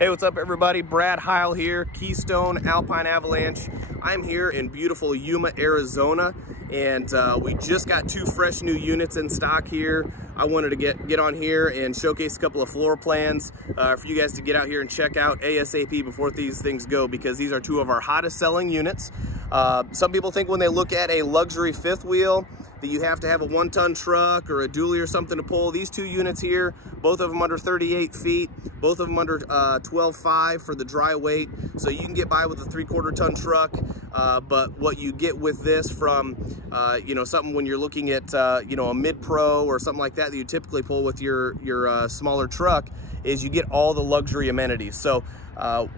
Hey, what's up everybody? Brad Heil here, Keystone Alpine Avalanche. I'm here in beautiful Yuma, Arizona, and we just got 2 fresh new units in stock here. I wanted to get on here and showcase a couple of floor plans for you guys to get out here and check out ASAP before these things go, because these are 2 of our hottest selling units. Some people think when they look at a luxury fifth wheel that you have to have a 1-ton truck or a dually or something to pull. These 2 units here, both of them under 38 feet, both of them under 12.5 for the dry weight. So you can get by with a 3/4 ton truck, but what you get with this from, something when you're looking at, a mid-pro or something like that you typically pull with your smaller truck, is you get all the luxury amenities. So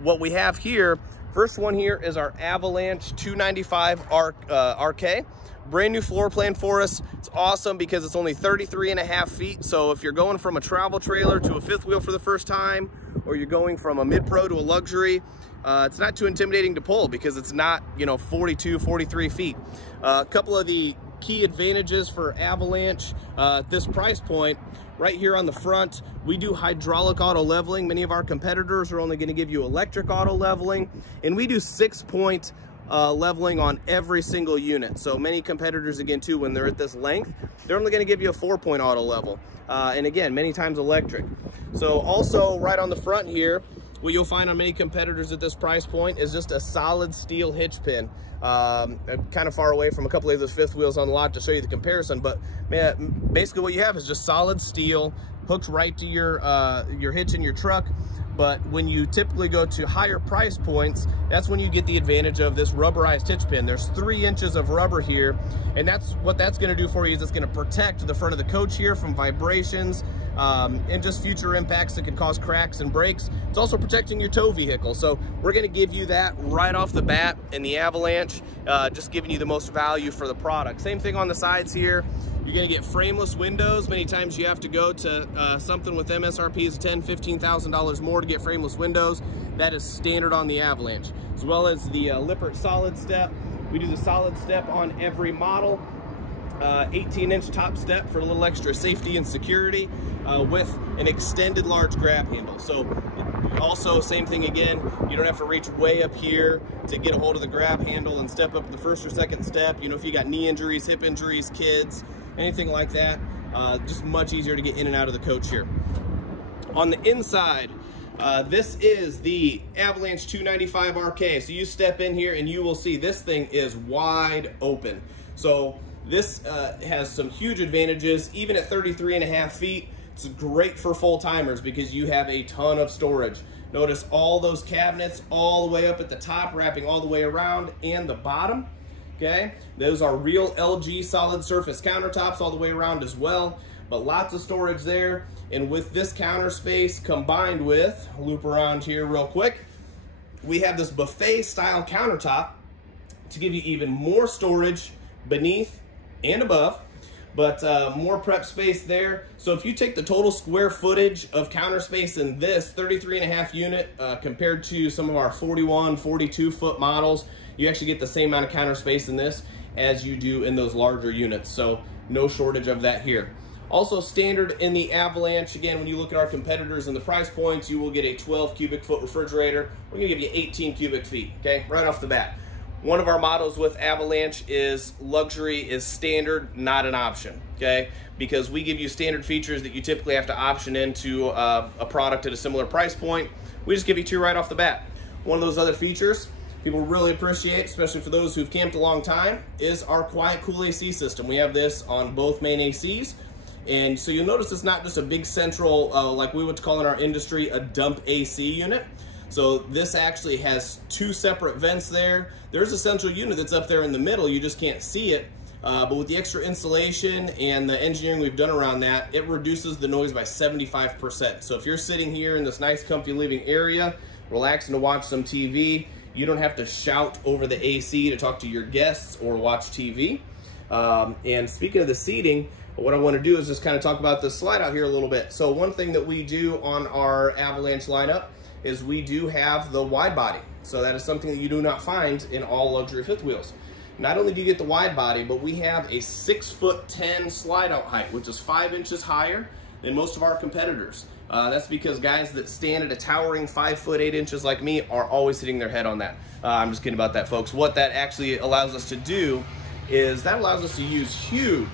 what we have here, first one here is our Avalanche 295RK. Brand new floor plan for us. It's awesome because it's only 33.5 feet. So if you're going from a travel trailer to a fifth wheel for the first time, or you're going from a mid-pro to a luxury, it's not too intimidating to pull because it's not, 42, 43 feet. A couple of the key advantages for Avalanche at this price point: right here on the front, we do hydraulic auto leveling. Many of our competitors are only going to give you electric auto leveling, and we do 6-point leveling on every single unit. So many competitors, again too, when they're at this length, they're only going to give you a 4-point auto level, and again, many times electric. So also right on the front here, what you'll find on many competitors at this price point is just a solid steel hitch pin. I'm kind of far away from a couple of those fifth wheels on the lot to show you the comparison, but man, basically what you have is just solid steel hooked right to your hitch in your truck. But when you typically go to higher price points, that's when you get the advantage of this rubberized hitch pin. There's 3 inches of rubber here, and that's what that's going to do for you, is it's going to protect the front of the coach here from vibrations and just future impacts that could cause cracks and breaks. It's also protecting your tow vehicle. So we're going to give you that right off the bat in the Avalanche, just giving you the most value for the product. Same thing on the sides here. You're going to get frameless windows. Many times you have to go to something with MSRPs $10,000, $15,000 more to get frameless windows. That is standard on the Avalanche. As well as the Lippert solid step. We do the solid step on every model. 18-inch top step for a little extra safety and security, with an extended large grab handle. So also, same thing again, you don't have to reach way up here to get a hold of the grab handle and step up the first or second step. If you got knee injuries, hip injuries, kids, anything like that, just much easier to get in and out of the coach here. On the inside, this is the Avalanche 295RK. So you step in here and you will see this thing is wide open. So this has some huge advantages. Even at 33.5 feet, it's great for full-timers because you have a ton of storage. Notice all those cabinets all the way up at the top, wrapping all the way around, and the bottom. Okay, those are real LG solid surface countertops all the way around as well, but lots of storage there. And with this counter space combined with, loop around here real quick, we have this buffet style countertop to give you even more storage beneath and above, but more prep space there. So if you take the total square footage of counter space in this 33.5 unit compared to some of our 41, 42 foot models, you actually get the same amount of counter space in this as you do in those larger units. So no shortage of that here. Also standard in the Avalanche, again, when you look at our competitors and the price points, you will get a 12 cubic foot refrigerator. We're gonna give you 18 cubic feet, okay, right off the bat. One of our mottos with Avalanche is luxury is standard, not an option, okay? Because we give you standard features that you typically have to option into a product at a similar price point. We just give you 2 right off the bat. One of those other features people really appreciate, especially for those who've camped a long time, is our quiet cool AC system. We have this on both main ACs. And so you'll notice it's not just a big central, like we would call in our industry, a dump AC unit. So this actually has 2 separate vents there. There's a central unit that's up there in the middle. You just can't see it. But with the extra insulation and the engineering we've done around that, it reduces the noise by 75%. So if you're sitting here in this nice comfy living area, relaxing to watch some TV, you don't have to shout over the AC to talk to your guests or watch TV. And speaking of the seating, what I want to do is just kind of talk about this slide out here a little bit. So one thing that we do on our Avalanche lineup is we do have the wide body. So that is something that you do not find in all luxury fifth wheels. Not only do you get the wide body, but we have a 6'10" slide out height, which is 5 inches higher than most of our competitors. That's because guys that stand at a towering 5 foot 8 inches like me are always hitting their head on that. I'm just kidding about that, folks. What that actually allows us to do is that allows us to use huge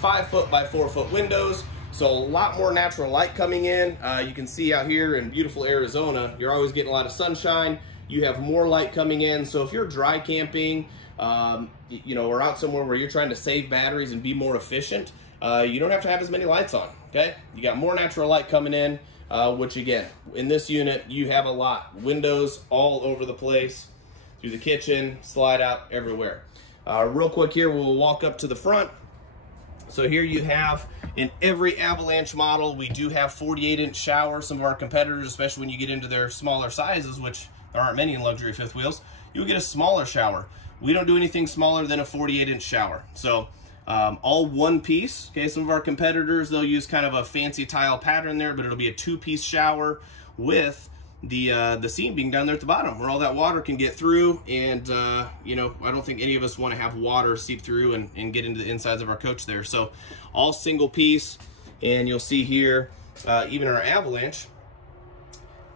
5 foot by 4 foot windows. So a lot more natural light coming in. You can see out here in beautiful Arizona, you're always getting a lot of sunshine. You have more light coming in. So if you're dry camping, you know, or out somewhere where you're trying to save batteries and be more efficient, you don't have to have as many lights on, okay? You got more natural light coming in, which again, in this unit, you have a lot. Windows all over the place, through the kitchen, slide out everywhere. Real quick here, we'll walk up to the front. So here you have, in every Avalanche model, we do have 48-inch showers. Some of our competitors, especially when you get into their smaller sizes, which there aren't many in luxury fifth wheels, you'll get a smaller shower. We don't do anything smaller than a 48-inch shower. So all one piece, okay? Some of our competitors, they'll use kind of a fancy tile pattern there, but it'll be a 2-piece shower with the seam being down there at the bottom where all that water can get through. And you know, I don't think any of us want to have water seep through and get into the insides of our coach there. So all single piece. And you'll see here, even in our Avalanche,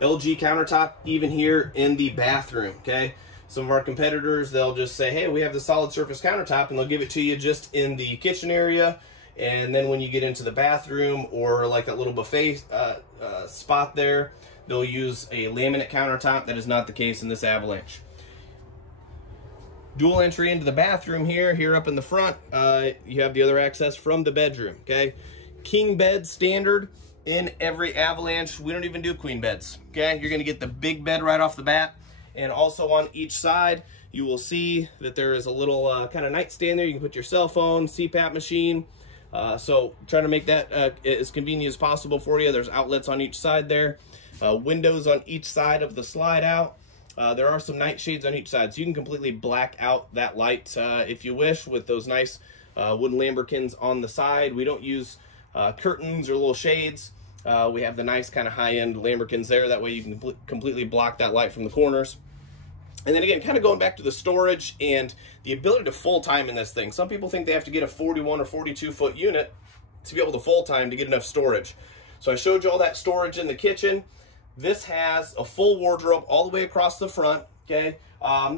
LG countertop, even here in the bathroom, okay? Some of our competitors, they'll just say, hey, we have the solid surface countertop, and they'll give it to you just in the kitchen area. And then when you get into the bathroom or like that little buffet spot there, they'll use a laminate countertop. That is not the case in this Avalanche. Dual entry into the bathroom here up in the front. You have the other access from the bedroom, okay? King bed standard in every Avalanche. We don't even do queen beds, okay? You're gonna get the big bed right off the bat. And also on each side, you will see that there is a little kind of nightstand there. You can put your cell phone, CPAP machine. So trying to make that as convenient as possible for you. There's outlets on each side there. Windows on each side of the slide out. There are some night shades on each side, so you can completely black out that light if you wish with those nice wooden lambrequins on the side. We don't use curtains or little shades. We have the nice kind of high-end lambrequins there. That way you can completely block that light from the corners. And then again, kind of going back to the storage and the ability to full time in this thing. Some people think they have to get a 41 or 42 foot unit to be able to full time to get enough storage. So I showed you all that storage in the kitchen. This has a full wardrobe all the way across the front, okay?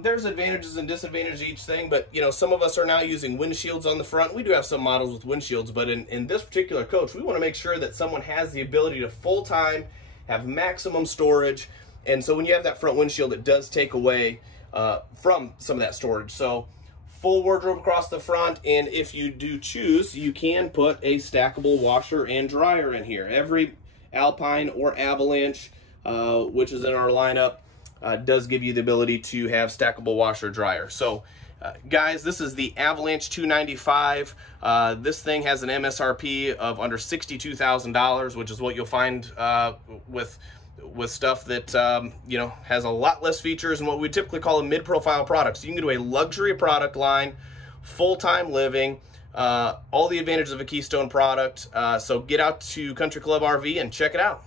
There's advantages and disadvantages to each thing, but you know, some of us are now using windshields on the front. We do have some models with windshields, but in this particular coach, we want to make sure that someone has the ability to full time, have maximum storage. And so when you have that front windshield, it does take away from some of that storage. So full wardrobe across the front, and if you do choose, you can put a stackable washer and dryer in here. Every Alpine or Avalanche, which is in our lineup, does give you the ability to have stackable washer dryer. So guys, this is the Avalanche 295. This thing has an MSRP of under $62,000, which is what you'll find with stuff that you know, has a lot less features and what we typically call a mid-profile product. So you can do a luxury product line, full-time living, all the advantages of a Keystone product. So get out to Country Club RV and check it out.